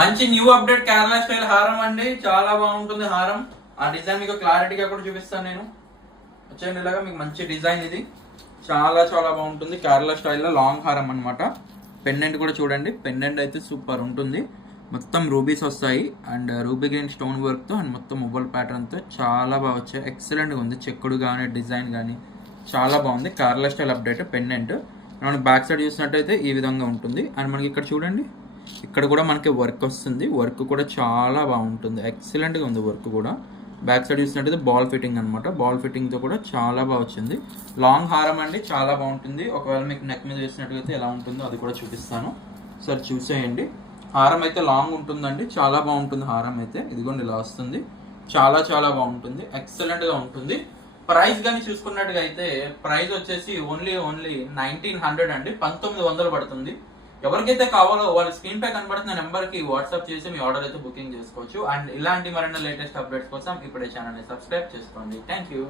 మంచి new update Kerala style హారం అండి, చాలా బాగుంటుంది హారం. ఆ డిజైన్ మీకు క్లారిటీగా కూడా చూపిస్తాను నేను. వచ్చేయండి ఇలాగా మీకు మంచి డిజైన్ ఇది, చాలా చాలా బాగుంటుంది. కేరళ స్టైల్లో లాంగ్ హారం అనమాట. పెండెంట్ కూడా చూడండి, పెండెంట్ అయితే సూపర్ ఉంటుంది. మొత్తం రూబీస్ వస్తాయి అండ్ రూబీ గ్రీన్ స్టోన్ వర్క్తో అండ్ మొత్తం మొబైల్ ప్యాటర్న్తో చాలా బాగా వచ్చాయి. ఎక్సలెంట్గా ఉంది, చెక్కుడు కానీ డిజైన్ కానీ చాలా బాగుంది. Kerala style update pendant. మనం బ్యాక్ సైడ్ చూసినట్టయితే ఈ విధంగా ఉంటుంది. అండ్ మనకి ఇక్కడ చూడండి, ఇక్కడ కూడా మనకి వర్క్ వస్తుంది. వర్క్ కూడా చాలా బాగుంటుంది, ఎక్సలెంట్గా ఉంది వర్క్ కూడా. బ్యాక్ సైడ్ చూసినట్టయితే బాల్ ఫిట్టింగ్ అనమాట. బాల్ ఫిట్టింగ్తో కూడా చాలా బాగా వచ్చింది. లాంగ్ హారం అండి, చాలా బాగుంటుంది. ఒకవేళ మీకు నెక్ మీద వేసినట్టయితే ఎలా ఉంటుందో అది కూడా చూపిస్తాను, సరే చూసేయండి. హారం అయితే లాంగ్ ఉంటుందండి, చాలా బాగుంటుంది హారం అయితే. ఇదిగోండి ఇలా వస్తుంది, చాలా చాలా బాగుంటుంది, ఎక్సలెంట్గా ఉంటుంది. ప్రైస్ కానీ చూసుకున్నట్టుగా అయితే ప్రైస్ వచ్చేసి ఓన్లీ 1900 అండి, 1900 పడుతుంది. ఎవరికైతే కావాలో వాళ్ళు స్క్రీన్ పై కనబడుతున్న నెంబర్కి వాట్సాప్ చేసి మీ ఆర్డర్ అయితే బుకింగ్ చేసుకోవచ్చు. అండ్ ఇలాంటి మరిన్ని లేటెస్ట్ అప్డేట్స్ కోసం ఇప్పుడే ఛానల్ని సబ్స్క్రైబ్ చేసుకోండి. Thank you.